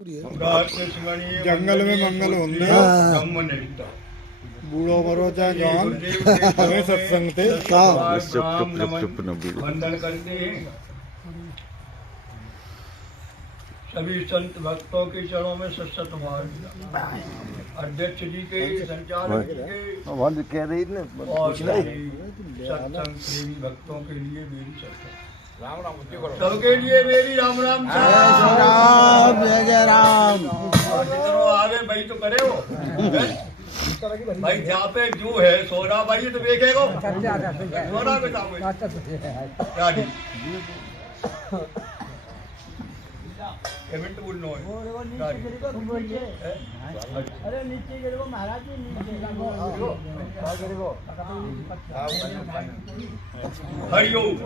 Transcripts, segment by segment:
जंगल में मंगल होंगे बूढ़ो मरो चाहे जवान हमें सत्संग थे वंदन करते हैं सभी संत भक्तों के चरणों में सत्सत अध्यक्ष जी के संचालक जी के और सत्संग प्रेमी भक्तों के लिए मेरी सत्संग सबके लिए मेरी राम राम जय जय राम। आगे भाई तो करे हो भाई जहाँ पे जू है सोना भाई तो देखेगो सोना बेटा मिनट बोलना है अरे नीचे गिरो महाराज जी नीचे हरिओम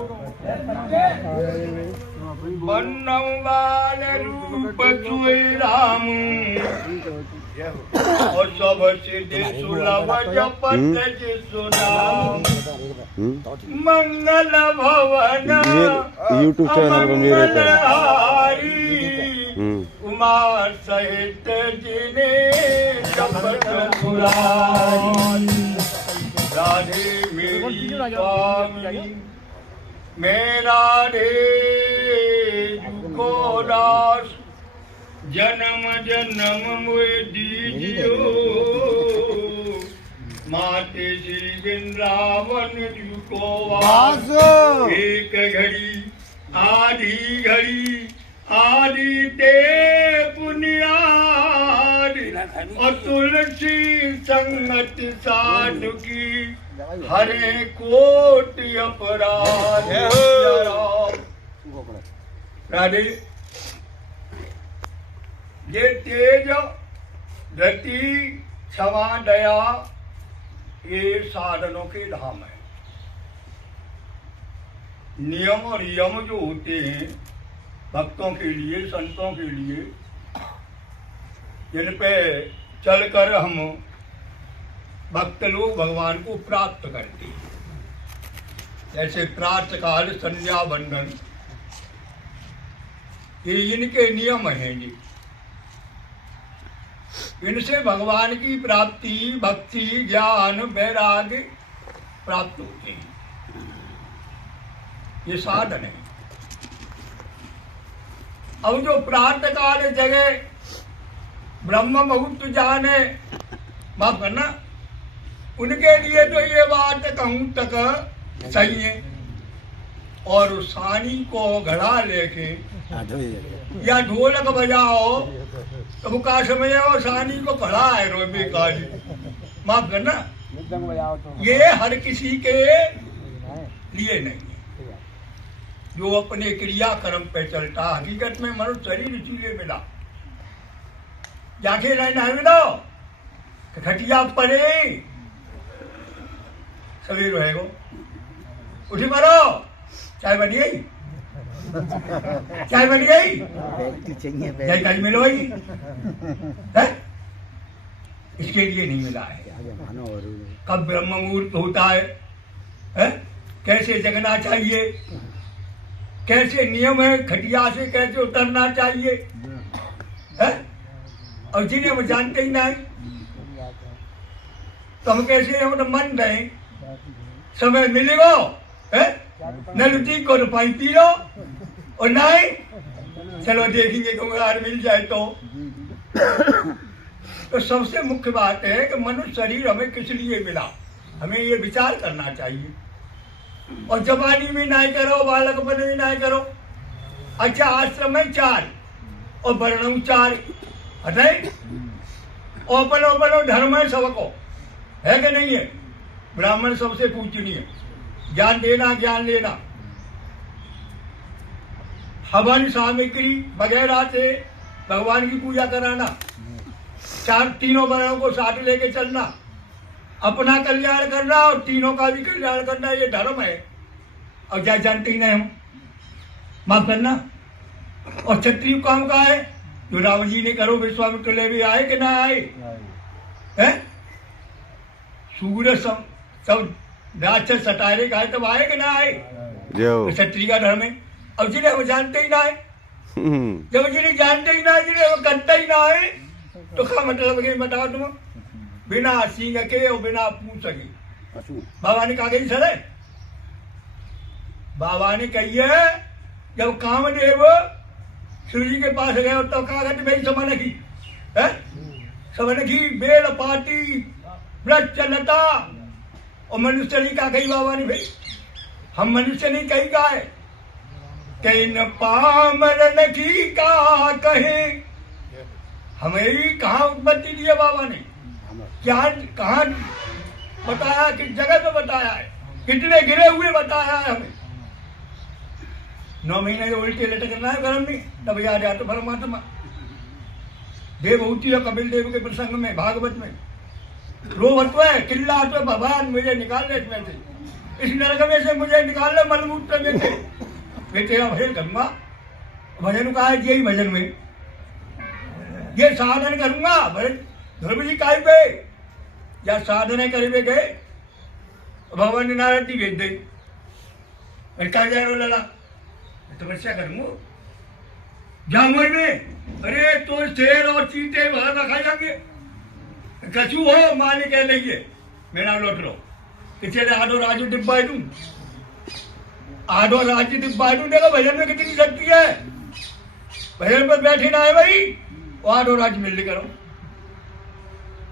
वन्नम वाल रूप सुई राम और सब सिद्धि सुलभ जपत जिसु नाम मंगल भवन यूट्यूब चैनल पे मेरे उमा सहित जिने जपत पुरारी राधे मेरी स्वामी मेरा रे को दास जन्म जन्म मुझे दीजियो माते श्री वृंदावन जी को वास एक घड़ी आदि ते पुनियाद और तुलसी संगत साधु की हरे कोट अपराध राधे ये तेज धरती क्षमा दया ये साधनों के धाम है। नियम और यम जो होते हैं भक्तों के लिए संतों के लिए जिन पे चलकर हम भक्त लोग भगवान को प्राप्त करते हैं जैसे प्रातः काल संध्या वंदन ये इनके नियम हैं जी। इनसे भगवान की प्राप्ति भक्ति ज्ञान वैराग्य प्राप्त होते हैं ये साधन है। अब जो प्रातः काल जगह ब्रह्म मुहूर्त जाने माफ करना उनके लिए तो ये बात कहूं तक सही है। और सानी को घड़ा लेके या ढोलक बजाओ तो का समय और सानी को घड़ा है रोबी काली माफ करना ये हर किसी के लिए नहीं है जो अपने क्रिया कर्म पे चलता। हकीकत में मनुष्य शरीर इसीलिए मिला जाके लाइन है मिलो खटिया पड़े सभी रहेगो उठी मारो चाय बन गई चाय मिलो ही इसके लिए नहीं मिला है। कब ब्रह्म मुहूर्त होता है कैसे जगना चाहिए कैसे नियम है खटिया से कैसे उतरना चाहिए है? और जिन्हें हम जानते ही नहीं तो हम कैसे हम मन रहे समय मिलेगा न लुटी को तो पानी पी लो और नहीं चलो देखेंगे कुंगार मिल जाए तो सबसे मुख्य बात है कि मनुष्य शरीर हमें किस लिए मिला हमें ये विचार करना चाहिए। और जवानी में नहीं करो बालक बने में नहीं करो। अच्छा आश्रम में 4 और वर्णम 4 हटाए ओपनो धर्म है सबको है कि नहीं है। ब्राह्मण सबसे पूजनीय ज्ञान देना ज्ञान लेना हवन सामग्री वगैरह से भगवान की पूजा कराना 4 तीनों वर्णों को साथ लेके चलना अपना कल्याण करना और तीनों का भी कल्याण करना ये धर्म है। और क्या जानते ही नहीं हम माफ करना। और क्षत्रिय काम का है जो राम जी ने करो विश्वामित्र ले भी आए कि ना आए हैं। सूर्य सब राक्षस सटारे का है तब आए कि ना आए तो क्षत्रिय का धर्म है। अब जिन्हें हम जानते ही ना है जब जिन्हें जानते ही ना, जिन्हें वो करता ही ना है, तो क्या मतलब है बताओ तुम? बिना सींग के और बिना पूछ के बाबा ने कहा गई सर, बाबा ने कही है जब कामदेव शिव जी के पास गए तो कहा कहते भाई समन की है, समन की बेल पाती वृक्ष लता, और मनुष्य नहीं कहा कही बाबा ने, भाई हम मनुष्य नहीं कही का है, कहीं न पामरन की का कहे, हमें ही कहाँ उत्पत्ति दी है बाबा ने, क्या कहाँ बताया, किस जगह पे बताया है, कितने गिरे हुए बताया है हमें। 9 महीने उल्टे लटकना है गरम में, तब याद आता परमात्मा। देवहूति और कपिल देव के प्रसंग में भागवत में रोवत्व है, चिल्लाते भगवान मुझे निकाल दे इसमें से, इस नरक में से मुझे निकाल ले मलमूत्र में से, मैं तेरा भजन करूंगा। भजन का है यही भजन में, ये साधन करूंगा भजन। ध्रुव जी काय पे या साधन करे गए, भगवान ने नारद जी भेज दी, क्या जा रहा लला तपस्या करूंगा जामुन में, अरे तो शेर और चीते बाहर रखा जाएंगे, कछू हो माने कह लेंगे मैं ना लौट लो कि चले आधो राजू डिब्बा दूं, आधो राजू डिब्बा दूं। देखो भजन में कितनी शक्ति है, भजन पर बैठे ना है भाई, वो आधो राज मिल करो।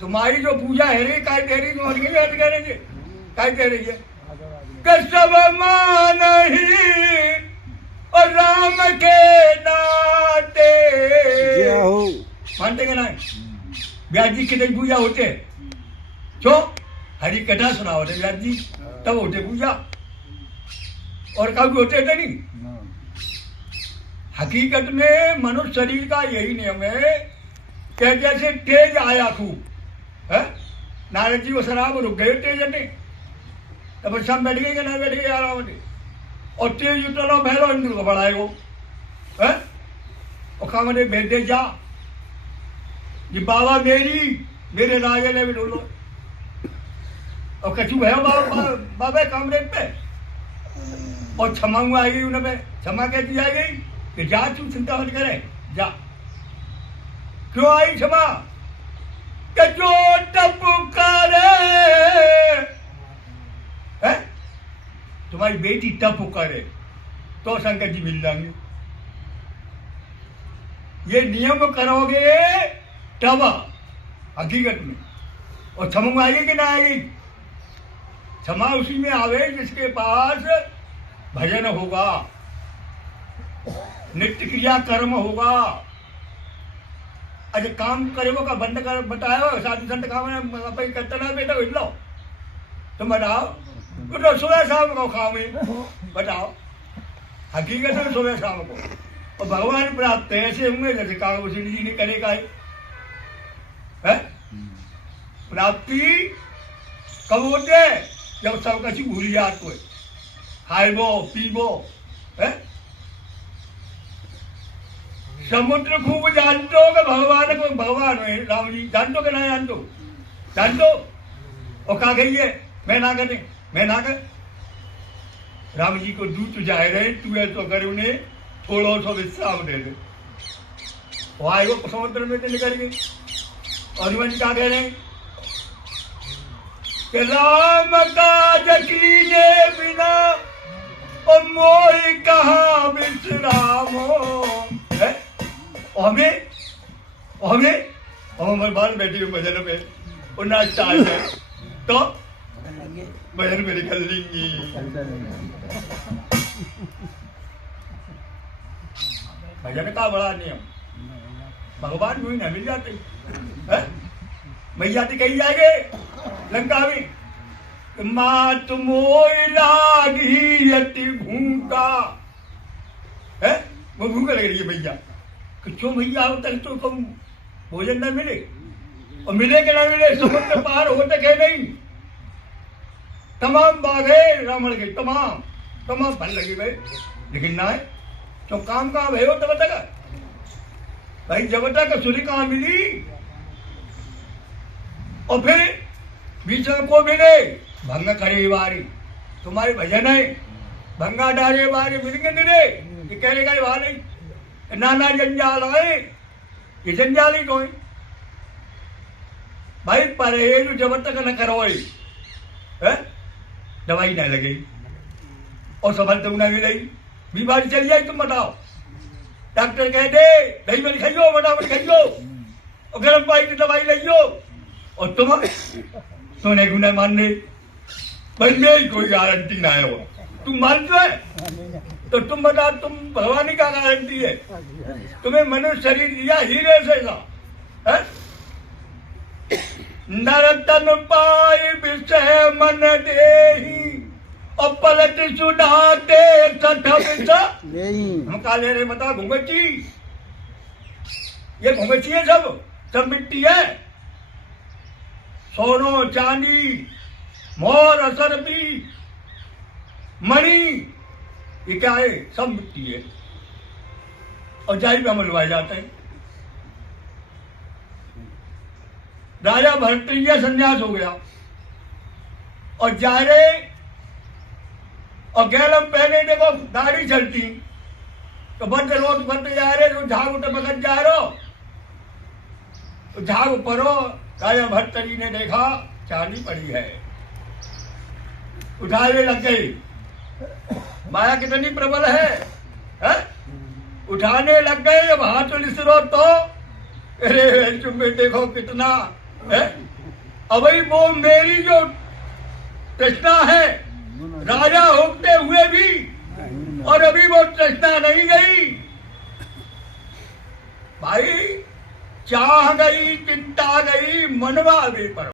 तुम्हारी जो पूजा है रे काय कह रही, तुम्हारी नहीं कह रही है, काय कह रही है कि सब मान ही और राम के नाते, मानते ना व्यास जी कितनी पूजा होते क्यों, हरी कथा सुना होते व्यास जी, तब होते पूजा, और कभी होते थे नहीं। हकीकत में मनुष्य शरीर का यही नियम है कि जैसे तेज आया खूब है, नारद जी वो शराब रुक गए तेज ने, तब शाम बैठ गए ना बैठ गए आराम से, और तेज उतरो बहरो इंद्र को बढ़ाए वो है, और कहा मैंने भेज दे जा, ये बाबा मेरे राजा ने भी ढूंढो, और कछू है बाबा कमरे पे, और क्षमा हुआ आई उन्हें पे, क्षमा कहती आ गई कि जा तू चिंता मत करे जा। क्यों आई क्षमा, कि जो तप करे है, तुम्हारी बेटी तप करे तो शंकर जी मिल जाएंगे, ये नियम करोगे तब हकीकत में। और क्षमा आएगी कि ना आएगी, क्षमा उसी में आवे जिसके पास भजन होगा, नित्य क्रिया कर्म होगा। अच्छा काम करेगो का बंद कर बताया, साधु संत काम करते ना बेटा लो तुम बताओ, तो सुबह शाम को खाओ में बताओ, हकीकत है सुबह शाम को, और भगवान प्राप्त ऐसे होंगे जैसे कहा उसी जी ने करेगा है? प्राप्ति कब होते, जब सब कछु भूल जात कोई, खाइबो पीबो है। समुद्र खूब जानते हो कि भगवान को, भगवान है राम जी, जानते कि ना जानते, जानते और कहा गई है मैं ना करे, मैं ना कर, राम जी को दूत जाए रहे, तू ऐसा करे उन्हें थोड़ा सा विश्राम दे दे, वो आए वो समुद्र में से निकल गए। और हनुमान क्या कह रहे हैं कि राम काज कीजे बिना और मोहि कहाँ विश्रामो है, हमें हमारे बाल बैठी हुई भजन पे और नाचता है तो भजन में निकल लेंगी। भजन का बड़ा नियम, भगवान भी ना मिल जाते है, मिल जाती कही जाएंगे लंका में, मात मोय लागी अति भूखा है, वो भूख लग रही है भैया, क्यों भैया हो तक तो तुम भोजन न मिले, और मिले कि ना मिले समुद्र पार होते के नहीं, तमाम बाघे रावण के तमाम फल लगे भाई, लेकिन ना है तो काम कहाँ भाई हो तब तक भाई, जब तक सूर्य कहाँ मिली, और फिर बीच को मिले भंग करे बारी, तुम्हारे भजन है भंगा डारे बारी मिलेंगे निरे, ये कह रहेगा वहां नहीं नाना जंजाल आए, ये जंजाल ही तो है भाई। परहेज जब तक न करोए दवाई न लगे और समझ तुम नहीं रही, बीमारी चली जाए तुम बताओ। डॉक्टर कह दे दही मत खाइयो, फटाफट खाइयो और गर्म पानी की दवाई लियो, और तुम नहीं गुना मानने भाई मेरी कोई गारंटी ना है। वो तुम मानते है तो तुम बता, तुम भगवान का गारंटी है? तुम्हें मनुष्य शरीर दिया हीरे से ना, नर तन पाई विषय मन देही और पलट सुधाते सठ विषा। हम कहा ले रहे बता घुंगची, ये घुंगची है, सब मिट्टी है। सोनो चांदी मोर असरपी मणि ये क्या है? सब मिट्टी है और जाई में मलवाए जाते हैं। राजा भरतृष्ण संन्यास हो गया और जा रहे और गैलम पहले देखो गाड़ी चलती तो बंद रोड बंद जा रहे तो झाग उठ पकड़ जा रहे तो झाग परो। राजा भरतरी ने देखा चांदी पड़ी है, उठाने लग गई। माया कितनी प्रबल है? उठाने लग गए। अब हाथ लिसरो तो अरे तुम्हें देखो कितना है। अब वो मेरी जो तृष्णा है राजा होते हुए भी, और अभी वो तृष्णा नहीं गई भाई। चाह गई चिंता गई मनवा भी पर